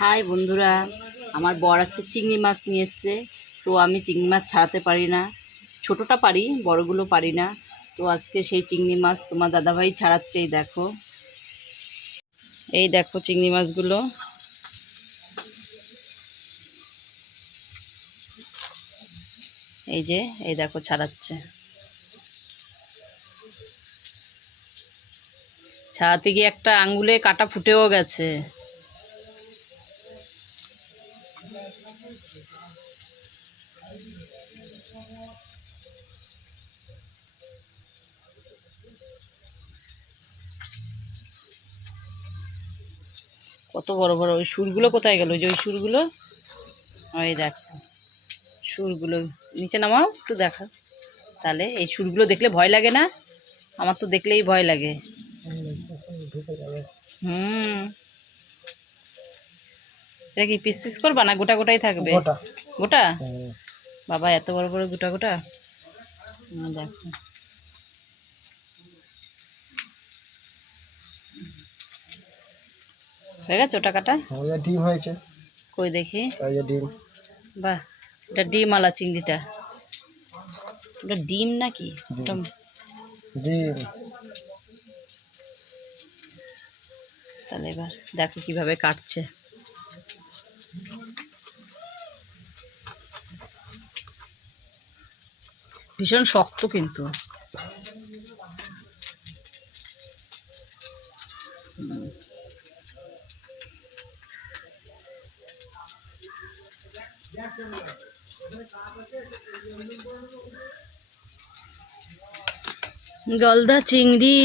High বন্ধুরা, আমার বর আজকে চিংড়ি মাছ নিয়ে এসছে, তো আমি চিংড়ি মাছ ছাড়াতে পারি না। ছোটোটা পারি, বড়গুলো পারি না। তো আজকে সেই চিংড়ি মাছ তোমার দাদাভাই ছাড়াচ্ছে, এই দেখো। এই দেখো চিংড়ি মাছগুলো। এই যে, এই দেখো ছাড়াচ্ছে। ছাড়াতে গিয়ে একটা আঙ্গুলে কাটা ফুটেও গেছে। কত বড় বড়, ওই সুরগুলো কোথায় গেল? ওই যে ওই সুরগুলো? ওই দেখো, সুরগুলো। নিচে নামাও, একটু দেখা। তাহলে এই সুরগুলো দেখলে ভয় লাগে না? আমার তো দেখলেই ভয় লাগে। হুম। এটা কি পিস পিস করবা না গোটা গোটাই থাকবে? গোটা। বাবা এত বড় বড় গোটা গোটা? দেখো। হয়ে গেছে ওটা কাটা? ডিম হয়েছে। কই দেখি? ডিম। বাহ এটা ডিম আলা চিংড়িটা। ওটা ডিম নাকি? ডিম। তাহলে এবার দেখো কীভাবে কাটছে। ভীষণ শক্ত কিন্তু। জলদা চিংড়ি।